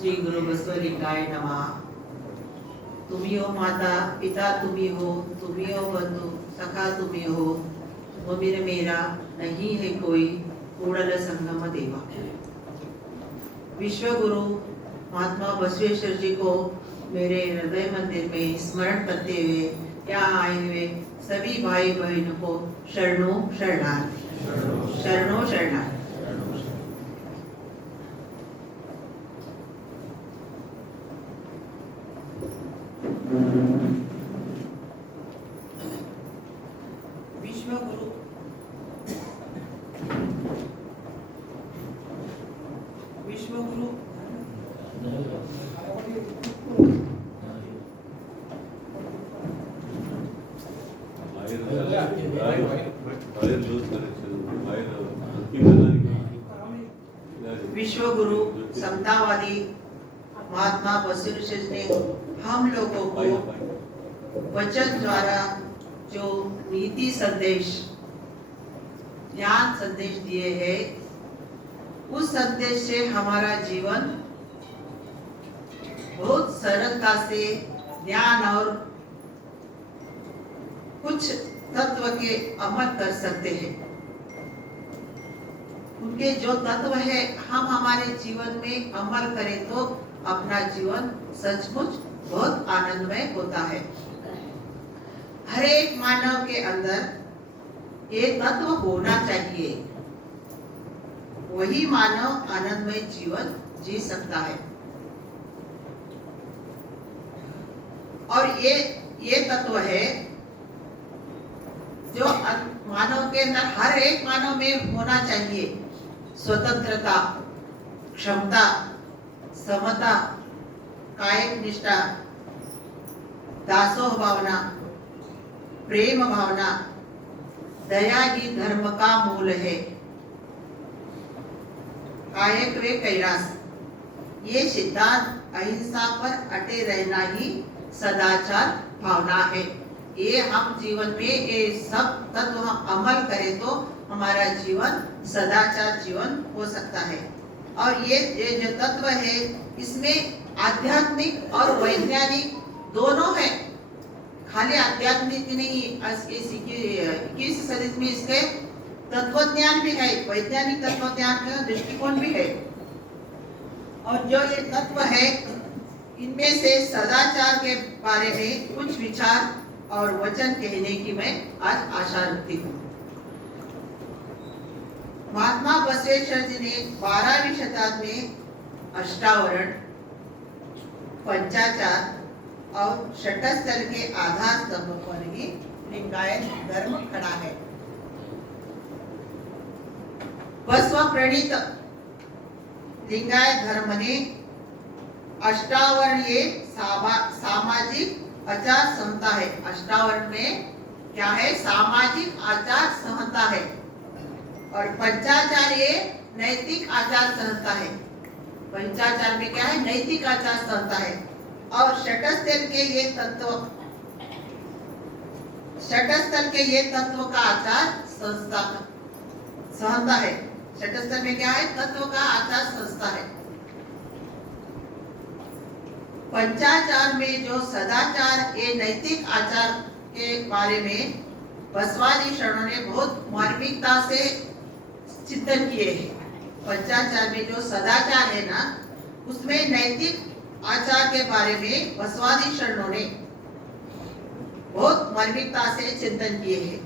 श्री गुरु बसवलिंगाय नमः। तुम्ही हो माता पिता, तुम्ही हो बंधु सखा, तुम्ही हो वो मेरा नहीं है कोई, कूड़ल संगम देवा। विश्व गुरु महात्मा बसवेश्वर जी को मेरे हृदय मंदिर में स्मरण करते हुए यहाँ आए हुए सभी भाई बहनों को शरणों शरणार्थी, शरणों शरणार्थी। विश्व गुरु विश्व गुरु समतावादी महात्मा बसवेश्वर ने हम लोगों को वचन द्वारा जो नीति संदेश, ज्ञान संदेश दिए हैं, उस संदेश से हमारा जीवन बहुत सरलता से ज्ञान और कुछ तत्व के अमल कर सकते हैं। उनके जो तत्व है हम हमारे जीवन में अमल करें तो अपना जीवन सचमुच बहुत आनंदमय होता है। हर एक मानव के अंदर ये तत्व होना चाहिए, वही मानव आनंदमय जीवन जी सकता है। और ये तत्व है जो मानव के अंदर हर एक मानव में होना चाहिए। स्वतंत्रता, क्षमता, समता, कायम निष्ठा, दासोह भावना, प्रेम भावना, दया ही धर्म का मूल है। कायक वे कैलास, ये सिद्धांत अहिंसा पर अटे रहना ही सदाचार भावना है। ये हम जीवन में ये सब तत्व हम अमल करें तो हमारा जीवन सदाचार जीवन हो सकता है। और ये जो तत्व है इसमें आध्यात्मिक और वैज्ञानिक दोनों है। खाली आध्यात्मिक नहीं, 21वीं सदी में इसके तत्वज्ञान भी है, वैज्ञानिक तत्वज्ञान का दृष्टिकोण भी है। और जो ये तत्व है इनमें से सदाचार के बारे में कुछ विचार और वचन कहने की मैं आज आशा रखती हूँ। महात्मा बसवेश्वर जी ने 12वीं शताब्दी में अष्टावरण, पंचाचार और षटस्थल के आधार स्तंभ पर ही लिंगायत धर्म खड़ा है। बसव प्रणीत लिंगायत धर्म ने अष्टावरणीय सामाजिक आचार संहिता है। अष्टावरण में क्या है? सामाजिक आचार संहिता है। और पंचाचार्य नैतिक आचार संहिता है। पंचाचार में क्या है? नैतिक आचार संहिता है। और षटस्थल के ये तत्व का आचार संहिता है। षटस्थल में क्या है? तत्व का आचार संहिता है। पंचाचार में जो सदाचार ये नैतिक आचार के बारे में बसवादी शरणों ने बहुत मार्मिकता से चिंतन किए हैं। पंचाचार में जो सदाचार है ना, उसमें नैतिक आचार के बारे में बसवादी शरणों ने बहुत मार्मिकता से चिंतन किए हैं।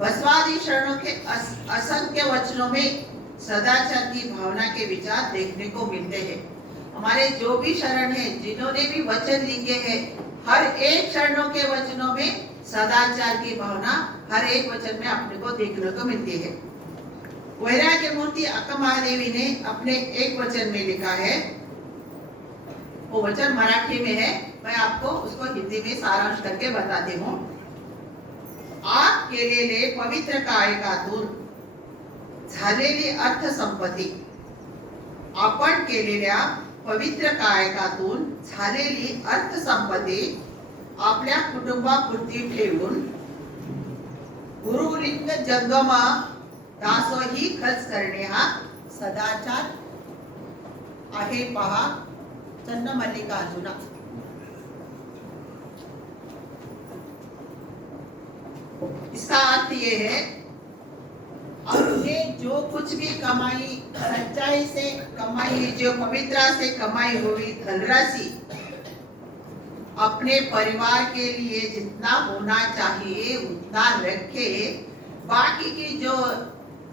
बसवादी शरणों के असंख्य वचनों में सदाचार की भावना के विचार देखने को मिलते हैं। हमारे जो भी शरण है, जिन्होंने भी वचन लिखे हैं, हर एक शरणों के वचनों में सदाचार की भावना हर एक वचन में अपने को देखने को मिलती है। वैराग्य मूर्ति अक्का महादेवी ने अपने एक वचन में लिखा है, वो वचन मराठी में है, मैं आपको उसको हिंदी में सारांश करके बताती हूँ। आप केलेले पवित्र कायकातून झालेली अर्थ संपत्ती, आपण केलेल्या पवित्र कायकातून झालेली अर्थ संपत्ती आपल्या कुटुंबापुरती ठेवून गुरुलिंग जंगम दासोही खर्च करणे हा सदाचार आहे पहा चन्नमल्लिकार्जुना। इसका अर्थ ये है, अपने जो कुछ भी कमाई, सच्चाई से कमाई, जो पवित्रता से कमाई हुई धनराशि अपने परिवार के लिए जितना होना चाहिए उतना रखे। बाकी की जो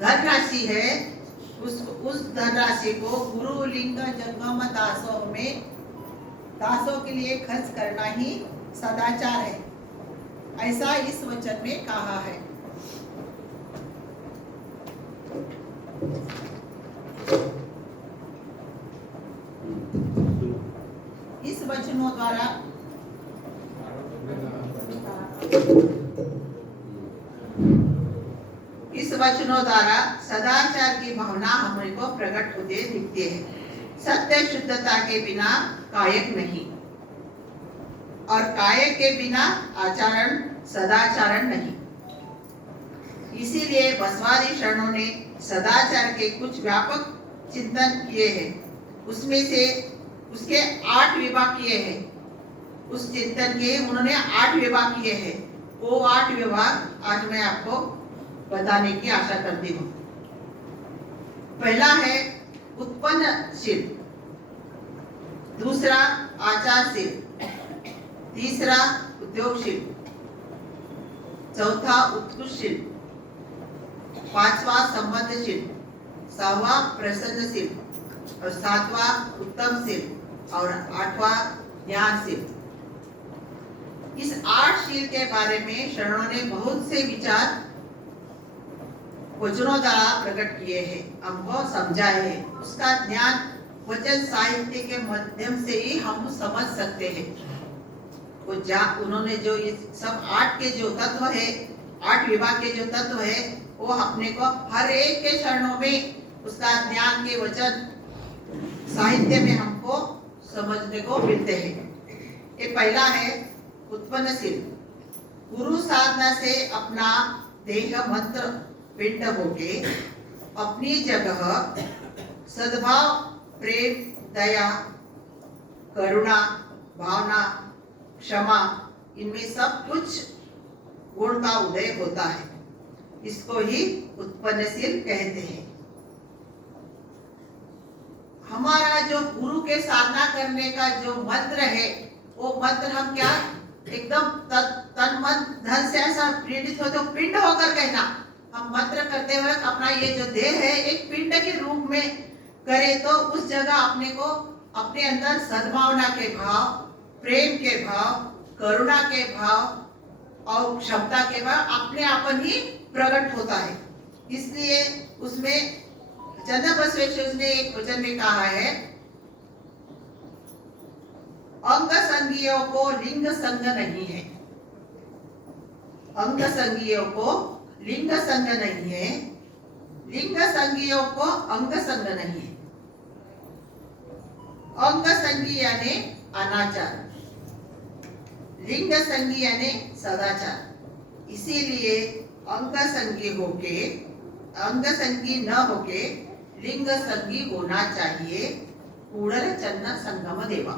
धनराशि है उस धनराशि को गुरु लिंग जंगम दासों के लिए खर्च करना ही सदाचार है, ऐसा इस वचन में कहा है। इस वचनों द्वारा सदाचार की भावना हमको प्रकट होते दिखती है। सत्य शुद्धता के बिना कायक नहीं, और कायक के बिना आचरण सदाचारण नहीं। इसीलिए बसवादी शरणों ने सदाचार के कुछ व्यापक चिंतन किए हैं। उसमें से उसके 8 विभाग किए हैं। उस चिंतन के उन्होंने 8 विभाग किए हैं। वो 8 विभाग आज मैं आपको बताने की आशा करती हूँ। पहला है उत्पन्नशील, दूसरा आचारशील, तीसरा उद्योगशील, चौथा उत्कृष्टशील, पांचवा संबंधशील, 6वां प्रसन्नशील, और 7वां उत्तमशील, और 8वां ज्ञानशील। इस 8 शील के बारे में शरणों ने बहुत से विचार वचनों द्वारा प्रकट किए हैं, हमको समझाए हैं। उसका ज्ञान वचन साहित्य के माध्यम से ही हम समझ सकते हैं। वो उन्होंने जो ये सब 8 के जो तत्व है, 8 विभाग के जो तत्व है, वो अपने को हर एक के शरणों में उसका ज्ञान के वचन साहित्य में हमको समझने को मिलते हैं। ये पहला है उत्पन्नशील। गुरु साधना से अपना देह मंत्र पिंड होके अपनी जगह सद्भाव, प्रेम, दया, करुणा, भावना, क्षमा, इनमें सब कुछ गुण का उदय होता है। इसको ही उत्पन्नशील कहते हैं। हमारा जो गुरु के साधना करने का जो मंत्र है, वो मंत्र हम क्या एकदम तन मन धन से ऐसा प्रेरित हो, तो पिंड होकर कहना। हम मंत्र करते हुए अपना ये जो देह है एक पिंड के रूप में करें, तो उस जगह अपने को अपने अंदर सद्भावना के भाव, प्रेम के भाव, करुणा के भाव और क्षमता के भाव अपने आपन ही प्रकट होता है। इसलिए उसमें चंद्र बसवेश्वर ने एक वचन में कहा है, अंग संगियों को लिंग संग नहीं है। अंग संगियों को लिंग संग नहीं है, लिंग संगियों को अंग संग नहीं है। अंग संगी यानी अनाचार, लिंग संगी यानी सदाचार। इसीलिए अंग संगी न होके लिंग संगी होना चाहिए। कूड़ल चन्न संगम देवा।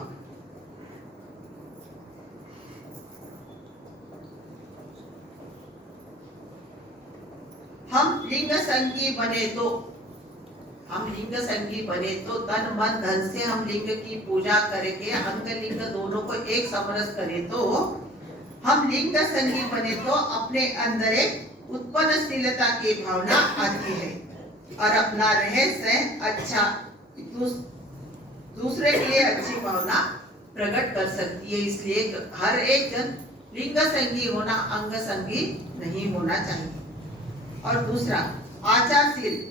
हम लिंग संगी बने तो तन मन धन से हम लिंग की पूजा करेंगे, अंग लिंग दोनों को एक समरस करें तो हम लिंग संगी बने तो अपने अंदर एक उत्पन्नशीलता की भावना आती है और अपना रहस्य अच्छा दूसरे के लिए अच्छी भावना प्रकट कर सकती है। इसलिए हर एक जन लिंग संगी होना, अंग संगी नहीं होना चाहिए। और दूसरा आचारशील,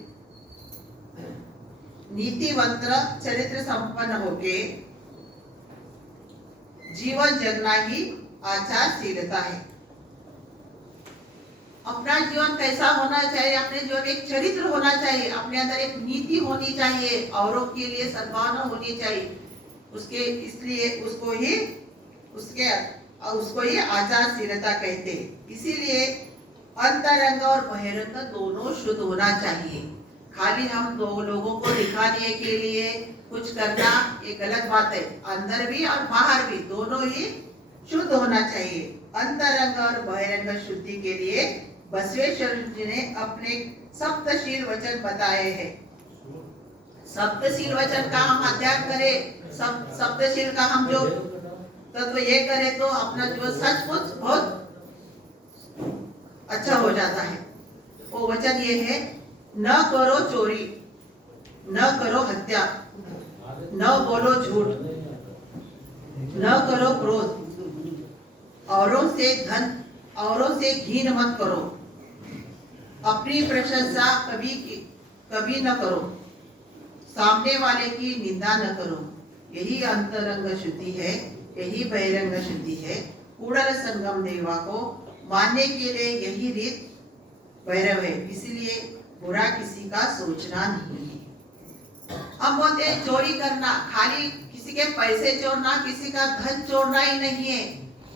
नीतिवंत, चरित्र संपन्न होके जीवन जगना ही आचारशीलता है। अपना जीवन कैसा होना चाहिए, अपने जीवन एक चरित्र होना चाहिए, अपने अंदर एक नीति होनी चाहिए, औरों के लिए सद्भावना होनी चाहिए। इसलिए उसको ही आचारशीलता कहते हैं। इसीलिए अंतरंग और बहिरंग दोनों शुद्ध होना चाहिए। खाली हम दो लोगों को दिखाने के लिए कुछ करना ये गलत बात है। अंदर भी और बाहर भी दोनों ही शुद्ध होना चाहिए। अंतरंग और बहिरंग शुद्धि के लिए बसवेश्वर जी ने अपने सप्तशील वचन बताए हैं। सप्तशील वचन का हम अध्ययन करें, सप्तशील का हम जो तत्व ये करें तो अपना जीवन सचमुच बहुत अच्छा हो जाता है। वो वचन ये है, न करो चोरी, न करो हत्या, न बोलो झूठ, न करो क्रोध, औरों से घिन मत करो, अपनी प्रशंसा कभी न करो, सामने वाले की निंदा न करो। यही अंतरंग शुद्धि है, यही बहिरंग शुद्धि है। कूड़ल संगम देवा को मानने के लिए यही रीत भैरव है। इसीलिए बुरा किसी का सोचना नहीं है। हम बोलते हैं चोरी करना, खाली किसी के पैसे चोरना, किसी का धन चोरना ही नहीं है,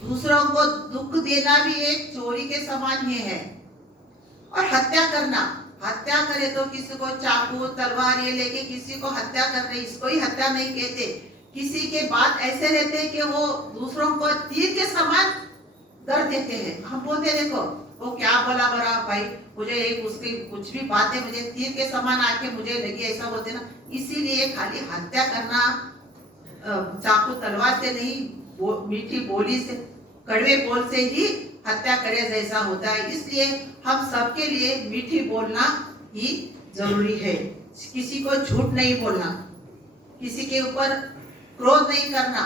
दूसरों को दुख देना भी एक चोरी के समान ही है। और हत्या करना, हत्या करे तो किसी को चाकू तलवार ये लेके किसी को हत्या कर रहे, इसको ही हत्या नहीं कहते। किसी के बात ऐसे रहते हैं कि वो दूसरों को तीर के समान दर्द देते हैं। हम बोलते देखो वो क्या बोला बरा भाई, मुझे एक उसकी कुछ भी बातें मुझे तीर के समान आके मुझे लगी, ऐसा बोलते ना। इसीलिए खाली हत्या करना चाकू तलवार से नहीं, मीठी बोली से, कड़वे बोल से ही हत्या करे जैसा होता है। इसलिए हम सबके लिए मीठी बोलना ही जरूरी है। किसी को झूठ नहीं बोलना, किसी के ऊपर क्रोध नहीं करना।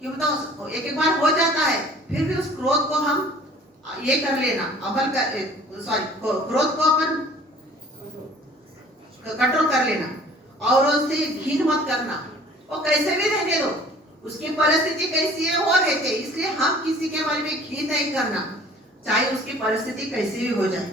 क्यों बताओ, एक बार हो जाता है, फिर भी उस क्रोध को हम ये कर लेना, क्रोध को अपन कंट्रोल कर लेना। और उससे घिन मत करना, वो कैसे भी रहने दो, उसकी परिस्थिति कैसी है वो रहते। इसलिए हम किसी के बारे में घिन नहीं करना, चाहे उसकी परिस्थिति कैसी भी हो जाए।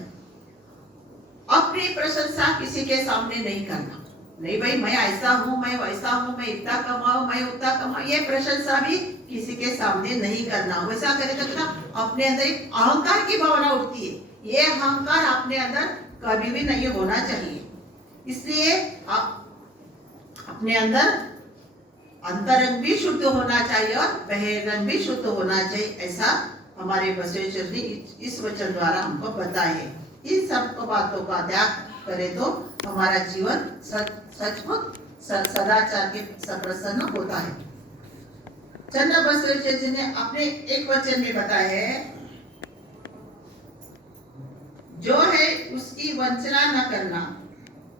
अपनी प्रशंसा किसी के सामने नहीं करना, नहीं भाई मैं ऐसा हूँ, मैं वैसा हूँ, मैं इतना कमाऊं, मैं उतना कमाऊं, ये प्रशंसा भी किसी के सामने नहीं करना। वैसा करे तो ना अपने अंदर एक अहंकार की भावना उठती है। ये अहंकार अपने अंदर कभी भी नहीं होना चाहिए। इसलिए अपने अंदर अंतरंग भी शुद्ध होना चाहिए और बहिरंग भी शुद्ध होना चाहिए। ऐसा हमारे बसवेश्वर जी इस वचन द्वारा हमको बताए है। इन सब बातों का त्याग करे तो हमारा जीवन सचमुच सदाचार के प्रसन्न होता है। चंद्र बसवेश्वर जी ने अपने एक वचन में बताया है, जो है उसकी वंचना न करना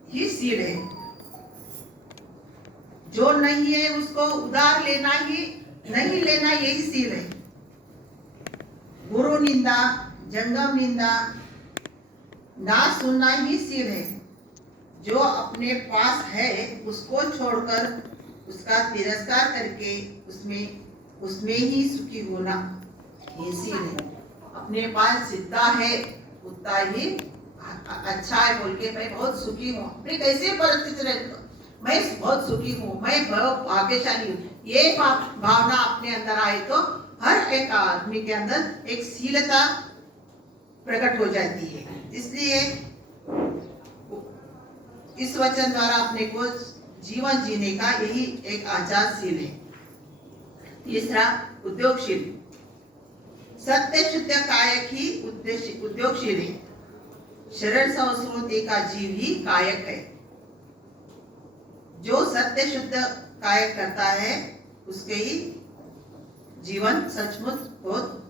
ही शील है, जो नहीं है उसको उधार लेना ही नहीं लेना, यही शील है। गुरु निंदा, जंगम निंदा ना सुनना ही शील है। जो अपने पास है उसको छोड़कर उसका तिरस्कार करके उसमें ही सुखी होना ये शील है। अपने पास जितना है उतना ही अच्छा है बोल के मैं बहुत सुखी हूँ, अपनी कैसे परिस्थिति रहे मैं बहुत सुखी हूँ, मैं बहुत भाग्यशाली हूँ, ये भावना अपने अंदर आए तो हर एक आदमी के अंदर एक शीलता प्रकट हो जाती है। इसलिए इस वचन द्वारा अपने को जीवन जीने का यही एक आचारशील है। तीसरा उद्योगशील, सत्य शुद्ध कायक ही उद्योगशील है। शरण संस्कृति का जीव ही कायक है। जो सत्य शुद्ध कायक करता है उसके ही जीवन सचमुच बहुत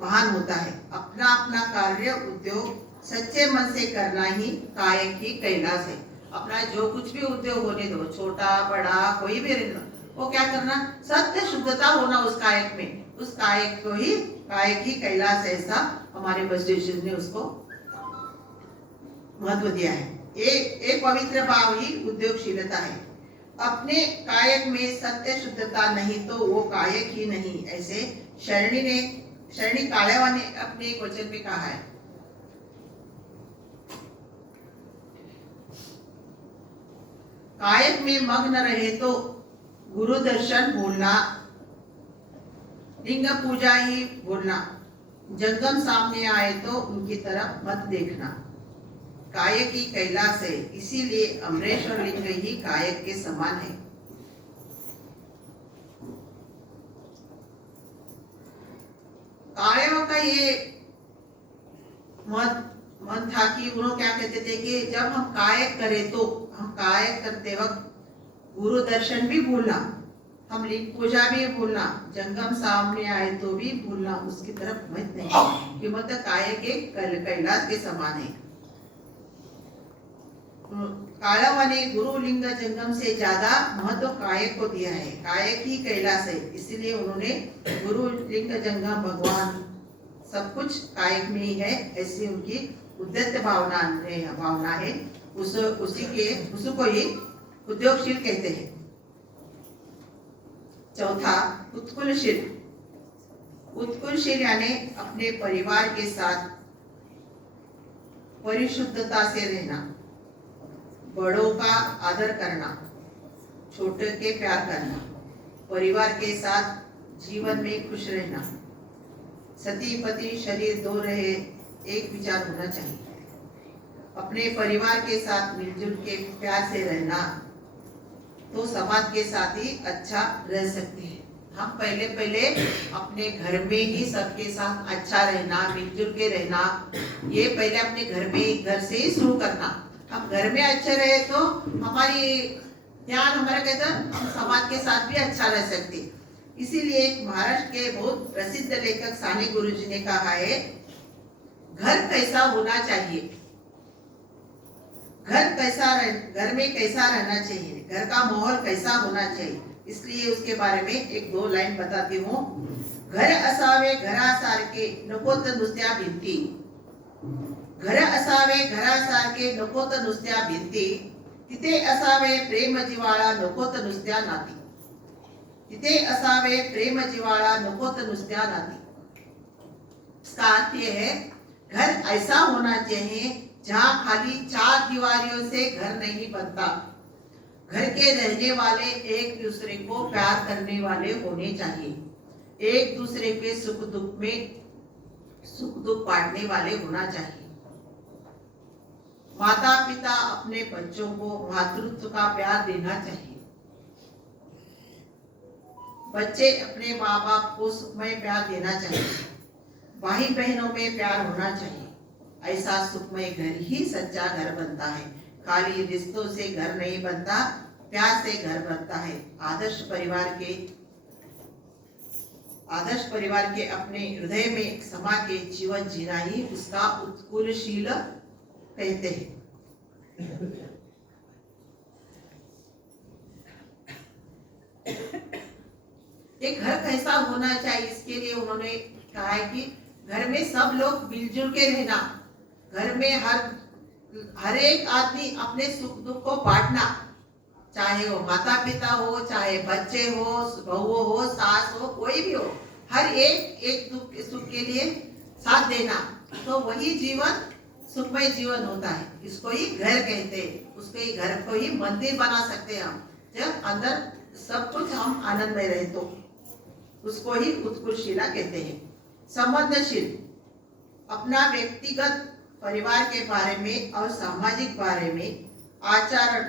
महान होता है। अपना अपना कार्य उद्योग सच्चे मन से करना ही कायक ही कैलाश है। अपना जो कुछ भी उद्योग होने दो, छोटा बड़ा कोई भी रहना, वो क्या करना, सत्य शुद्धता होना उस कायक में, उस कायक को ही कायक ही कैलाश है। ऐसा हमारे बसवेश्वर ने उसको महत्व दिया है। एक पवित्र भाव ही उद्योगशीलता है। अपने कायक में सत्य शुद्धता नहीं तो वो कायक ही नहीं। ऐसे शरणी कालेवा ने अपने एक वचन में कहा है, कायक में मग्न रहे तो गुरु दर्शन भूलना, लिंग पूजा ही भूलना, जंगम सामने आए तो उनकी तरफ मत देखना। कायक ही कैलाश है, इसीलिए अमरेश और लिंग ही कायक के समान है। कायों का ये मन था कि उन्होंने क्या कहते थे कि जब हम कायक करें तो हम कायक करते वक्त गुरु दर्शन भी भूलना, हम लिंग पूजा भी भूलना, जंगम सामने आए तो भी भूलना, उसकी तरफ मत नहीं, कि मतलब कायक एक कैलाश के समान है। काळावा ने गुरु लिंग जंगम से ज्यादा महत्व कायक को दिया है। कायक ही कैलाश है, इसलिए उन्होंने गुरु लिंग जंगम भगवान सब कुछ कायक में ही है, ऐसी उनकी उद्यत भावना है। उसको ही उद्योगशील कहते हैं। चौथा, उत्कुलशील। उत्कुलशील यानी अपने परिवार के साथ परिशुद्धता से रहना, बड़ों का आदर करना, छोटे के प्यार करना, परिवार के साथ जीवन में खुश रहना, सती पति शरीर दो रहे एक विचार होना चाहिए, अपने परिवार के साथ मिलजुल के प्यार से रहना, तो समाज के साथ ही अच्छा रह सकते हैं। हम पहले अपने घर में ही सबके साथ अच्छा रहना, मिलजुल के रहना, ये पहले अपने घर से ही शुरू करना। हम घर में अच्छे रहे तो हमारी ध्यान हमारा कहता हम समाज के साथ भी अच्छा रह सकते। इसीलिए महाराष्ट्र के बहुत प्रसिद्ध लेखक साने गुरुजी ने कहा है, घर कैसा होना चाहिए, घर में कैसा रहना चाहिए, घर का माहौल कैसा होना चाहिए। इसलिए उसके बारे में एक दो लाइन बताती हूँ। घर असावे घरासारखे नको तर नुसत्या भिंती, घर असावे घरासारखे नको तर नुसत्या भिंती, तिथे असावे प्रेम जिव्हाळा नको तर नुसत्या नाती, तिथे असावे प्रेम जिव्हाळा नको तर नुसत्या नाती। इसका अर्थ ये है, घर ऐसा होना चाहिए जहाँ खाली चार दीवारियों से घर नहीं बनता, घर के रहने वाले एक दूसरे को प्यार करने वाले होने चाहिए, एक दूसरे के सुख दुख बांटने वाले होना चाहिए। माता पिता अपने बच्चों को मातृत्व का प्यार देना चाहिए, बच्चे अपने माँ बाप को सुखमय प्यार देना चाहिए, भाई बहनों में प्यार होना चाहिए। ऐसा सुखमय घर ही सच्चा घर बनता है। खाली रिश्तों से घर नहीं बनता, प्यार से घर बनता है। आदर्श परिवार के अपने हृदय में समा के जीवन जीना ही उसका उत्कुलशील कहते हैं। एक घर कैसा होना चाहिए, इसके लिए उन्होंने कहा है कि घर में सब लोग मिलजुल के रहना, घर में हर एक आदमी अपने सुख दुख को बांटना, चाहे वो माता पिता हो, चाहे बच्चे हो, बहू हो, सास हो, कोई भी हो, हर एक दुख सुख के लिए साथ देना, तो वही जीवन सुखमय जीवन होता है। इसको ही घर कहते हैं। उसके ही घर को ही मंदिर बना सकते हैं हम, जब अंदर सब कुछ हम आनंद में रहे तो उसको ही उत्कुलशीला कहते हैं। संबंधशील, अपना व्यक्तिगत परिवार के बारे में और सामाजिक बारे में आचरण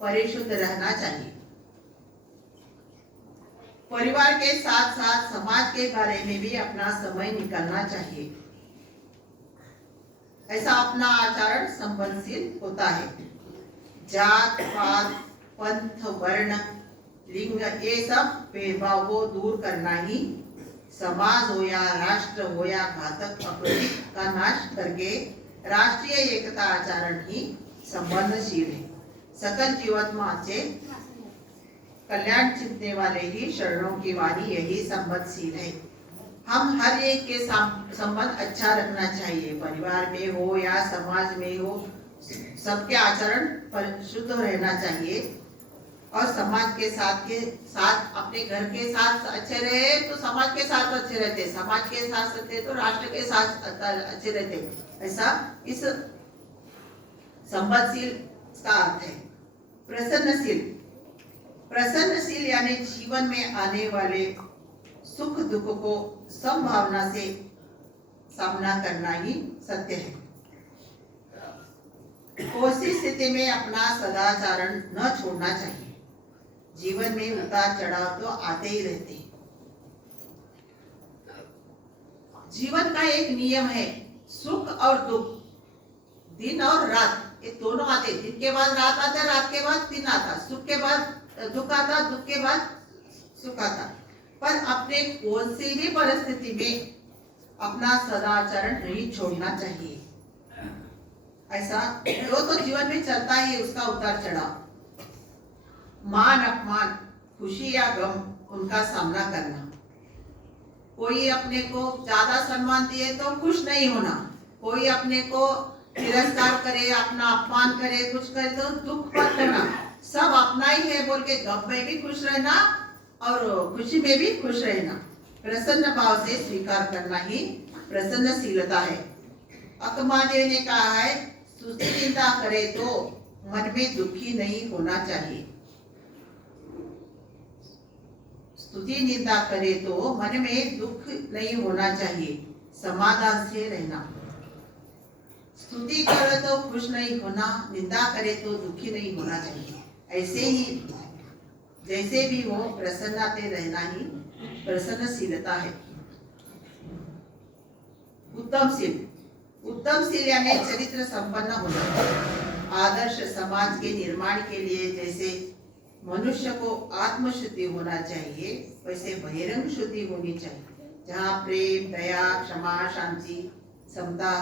परिशुद्ध रहना चाहिए। परिवार के साथ साथ समाज के बारे में भी अपना समय निकालना चाहिए। ऐसा अपना आचरण संबंधशील होता है। जात पात पंथ वर्ण लिंग ये सब भेदभाव को दूर करना ही समाज हो या राष्ट्र हो या घातक प्रकृति का नाश करके राष्ट्रीय एकता आचरण ही संबंधशील है। सकल जीवात्माचे कल्याण चिंतने वाले ही शरणों की वाणी यही संबंधशील है। हम हर एक के संबंध अच्छा रखना चाहिए, परिवार में हो या समाज में हो, सबके आचरण शुद्ध रहना चाहिए और समाज के साथ अपने घर के साथ अच्छे रहे तो समाज के साथ अच्छे रहते, समाज के साथ अच्छे तो राष्ट्र के साथ अच्छे रहते। ऐसा इस संबंधशील का अर्थ है। प्रसन्नशील, प्रसन्नशील यानी जीवन में आने वाले सुख दुख को संभावना से सामना करना ही सत्य है। कोई स्थिति में अपना सदाचरण न छोड़ना चाहिए। जीवन में उतार चढ़ाव तो आते ही रहते हैं। जीवन का एक नियम है, सुख और दुख, दिन और रात, ये दोनों आते। दिन के बाद रात आता, रात के बाद दिन आता, सुख के बाद दुख आता, दुख के बाद सुख आता। पर अपने कौन सी भी परिस्थिति में अपना सदाचरण नहीं छोड़ना चाहिए। ऐसा वो तो जीवन में चलता ही है, उसका उतार चढ़ाव, मान अपमान, खुशी या गम, उनका सामना करना। कोई अपने को ज्यादा सम्मान दिए तो खुश नहीं होना, कोई अपने को तिरस्कार करे, अपना अपमान करे, कुछ करे तो दुख मत होना। सब अपना ही है बोल के गम में भी खुश रहना और खुशी में भी खुश रहना। प्रसन्न भाव से स्वीकार करना ही प्रसन्नशीलता है। अकमादेव ने कहा है, स्तुति निंदा करे तो मन में दुखी नहीं होना चाहिए। स्तुति निंदा करे तो मन में दुख नहीं होना चाहिए, समाधान से रहना। स्तुति करे तो खुश नहीं होना, निंदा करे तो दुखी नहीं होना चाहिए। ऐसे ही जैसे भी हो प्रसन्नता से रहना ही प्रसन्नशीलता है। उत्तमशील, उत्तमशील यानी चरित्र संपन्न होना। आदर्श समाज के निर्माण के लिए जैसे मनुष्य को आत्मशुद्धि होना चाहिए, वैसे बहिरंग शुद्धि होनी चाहिए। जहाँ प्रेम, दया, क्षमा, शांति, समता,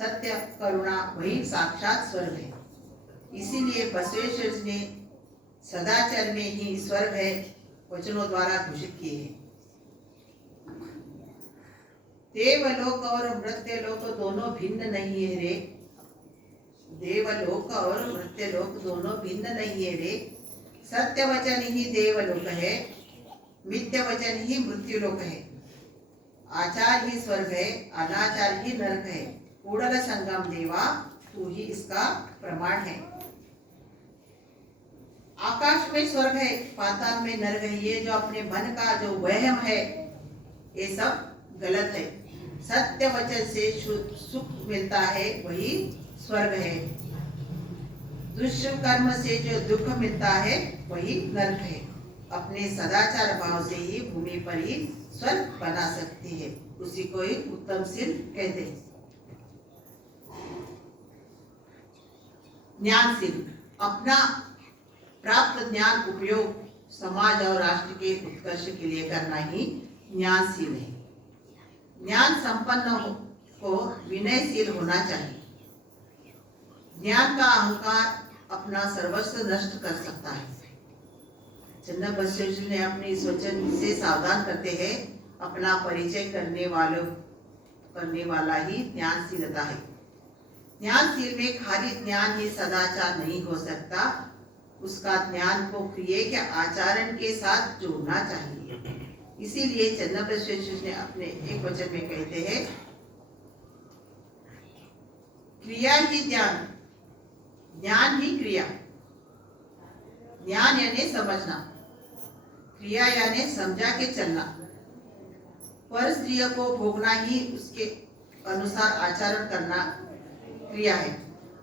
सत्य, करुणा, वही साक्षात स्वर्ग है। इसीलिए बसवेश्वर ने सदाचार में ही स्वर्ग है वचनों द्वारा घोषित किए हैं। देवलोक और मृत्युलोक दोनों भिन्न नहीं है रे। देवलोक और मृत्युलोक दोनों भिन्न नहीं है रे। सत्य वचन ही देवलोक है, मिथ्या वचन ही मृत्युलोक है। आचार ही स्वर्ग है, अनाचार ही नरक है। कूड़ल संगम देवा, तू ही इसका प्रमाण है। आकाश में स्वर्ग है, पाताल में नरक है। ये जो अपने मन का जो वहम है, ये सब गलत है। सत्य वचन से सुख मिलता है, वही स्वर्ग है। दुष्कर्म से जो दुख मिलता है, वही नरक है। अपने सदाचार भाव से ही भूमि पर ही स्वर्ग बना सकती है, उसी को ही उत्तमशील कहते हैं। ज्ञानशील, अपना प्राप्त ज्ञान उपयोग समाज और राष्ट्र के उत्कर्ष के लिए करना ही ज्ञानशील है। ज्ञान संपन्न को विनयशील होना चाहिए। ज्ञान का अहंकार अपना सर्वस्व नष्ट कर सकता है। चंद्र बसवेश्वर ने अपने इस वचन से सावधान करते हैं, अपना परिचय करने वाला ही ज्ञानशीलता है। ज्ञानशील में खाली ज्ञान ही सदाचार नहीं हो सकता, उसका ज्ञान को क्रिया के आचरण के साथ जोड़ना चाहिए। इसीलिए चंद्र बसवेश्वर ने अपने एक वचन में कहते हैं, क्रिया ही ज्ञान, ज्ञान ही क्रिया। ज्ञान यानी समझना, क्रिया यानी समझा के चलना। पर स्त्रियों को भोगना ही उसके अनुसार आचरण करना क्रिया है,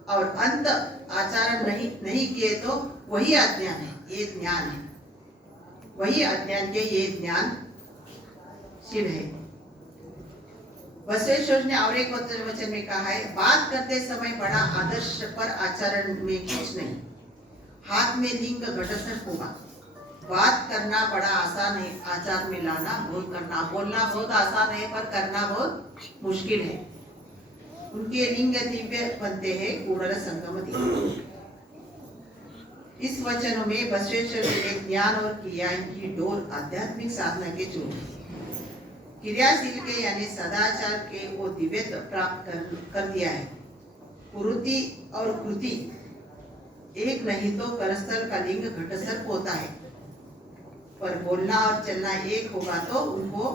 और अंत आचरण नहीं किए तो वही अज्ञान है, ये ज्ञान है। वही अज्ञान के ये ज्ञान शील है। बसवेश्वर ने और एक वचन में कहा है, बात करते समय बड़ा आदर्श पर आचरण में खींच नहीं। हाथ में लिंग घटस्थ होगा। बात करना बड़ा आसान है, आचार में लाना बहुत करना, बोलना बहुत आसान है, पर करना बहुत मुश्किल है। उनके लिंग दिव्य बनते हैं, कूड़ल संगम दिव्य। इस वचनों में बसवेश्वर ने ज्ञान और क्रिया की डोर आध्यात्मिक साधना के जोड़। क्रियाशील के यानी सदाचार के वो दिव्यत्व प्राप्त कर दिया है। कुरुति और कृति एक नहीं तो करस्थल का लिंग घटसर्प होता है, पर बोलना और चलना एक होगा तो उनको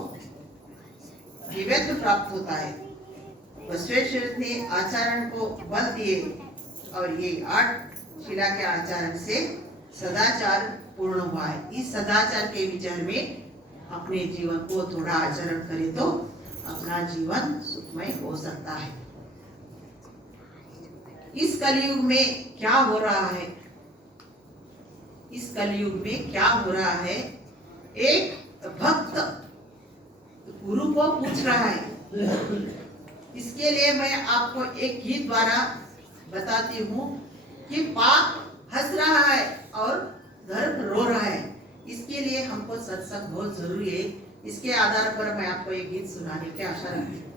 दिव्यत्व प्राप्त होता है। बसवेश्वर ने आचरण को बल दिए और ये 8 शिला के आचरण से सदाचार पूर्ण हुआ है। इस सदाचार के विचार में अपने जीवन को थोड़ा आचरण करे तो अपना जीवन सुखमय हो सकता है। इस कलयुग में क्या हो रहा है, इस कलयुग में क्या हो रहा है। एक भक्त गुरु को पूछ रहा है। इसके लिए मैं आपको एक गीत द्वारा बताती हूँ कि पाप हंस रहा है और धर्म रो रहा है। इसके लिए हमको सत्संग बहुत जरूरी है। इसके आधार पर मैं आपको एक गीत सुनाने की आशा रखती हूँ।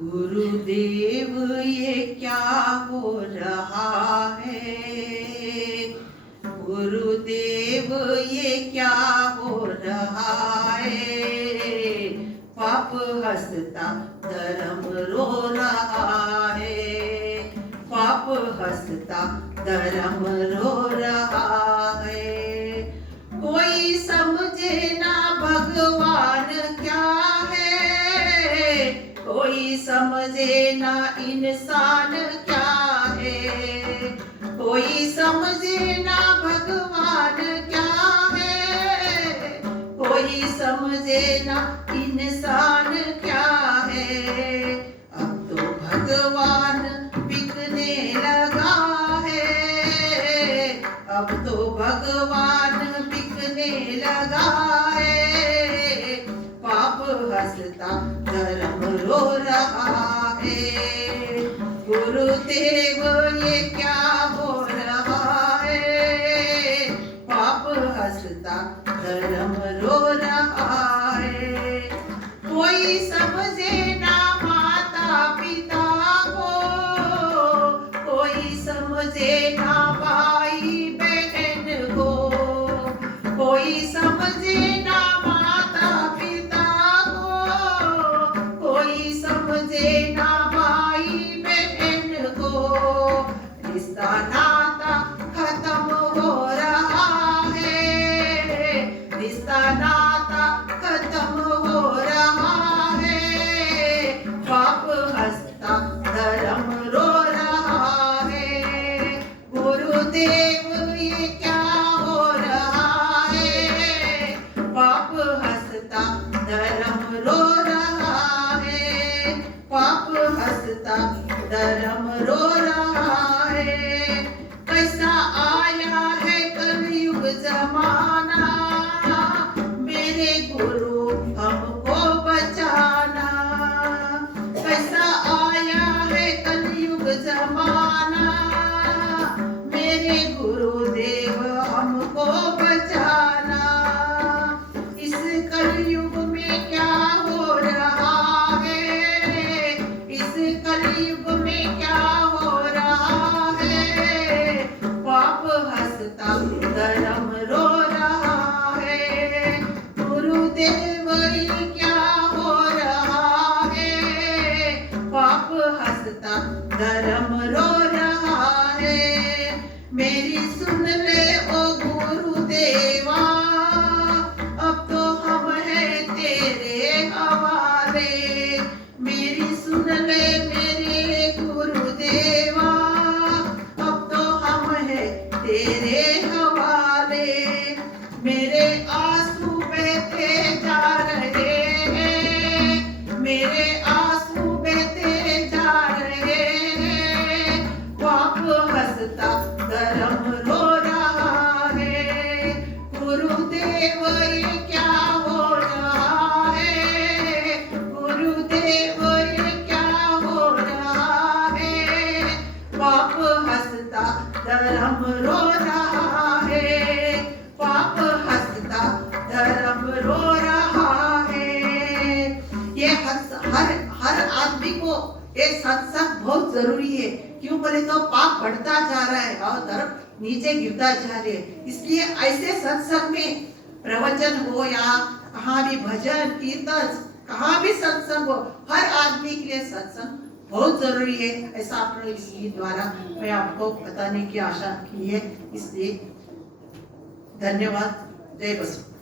गुरुदेव ये क्या हो रहा है, गुरुदेव ये क्या हो रहा है। पाप हंसता धर्म रो रहा है, पाप हंसता धर्म रो रहा है। कोई समझे ना भगवान क्या है, कोई समझे ना इंसान क्या है, कोई समझे ना भगवान क्या है, कोई समझे ना इंसान क्या है। अब तो भगवान बिकने लगा है, अब तो भगवान बिकने लगा है। पाप हंसता धर्म रो रहा है। गुरुदेव ये क्या हो रहा है, पाप हंसता धर्म रो रहा है। कोई समझे ना माता पिता को, कोई समझे ना भाई बहन को, कोई समझे ना माता पिता को, कोई समझे ना भाई बहन को। रिश्ता नाता खत्म हो रहा है, रिश्ता नाता खत्म हो रहा है। पाप हंसता धर्म रो रहा है। गुरुदेव ये क्या हो रहा है, पाप हंसता धर्म रो रहा है, पाप हंसता धर्म रो रहा है। कैसा आया है कलयुग जमाना, मेरे गुरु हमको बचाना। कैसा आया है कलयुग जमाना, मेरे गुरुदेव हमको बचाना। इस कलयुग में क्या हो रहा है, इस कलयुग में क्या हो रहा है। पाप हंसता धर्म रो रहा है। गुरुदेव ये क्या हो रहा है, पाप हंसता धर्म रो रहा है। मेरी सुन ले ओ गुरुदेवा, अब तो हम हैं तेरे हवाले। मेरी सुन ले मेरे गुरुदेवा, अब तो हम हैं तेरे हवाले। मेरे आंसू बहते जा रहे हैं, मेरे आंसू बहते जा रहे हैं। पाप हंसता धर्म रो रहा है। गुरुदेव ये क्या हो रहा है, गुरुदेव ये क्या हो रहा है। पाप हंसता धर्म रो रहा है, पाप हंसता धर्म रो रहा है। ये हर आदमी को ये सत्संग बहुत जरूरी है। क्यों बोले तो पाप बढ़ता जा रहा है और धर्म नीचे गिरता जा रहा है। इसलिए ऐसे सत्संग में प्रवचन हो या कहाँ भी भजन कीर्तन, कहाँ भी सत्संग हो, हर आदमी के लिए सत्संग बहुत जरूरी है। ऐसा आपने इस गीत द्वारा मैं आपको बताने की आशा की है। इसलिए धन्यवाद। जय बसव।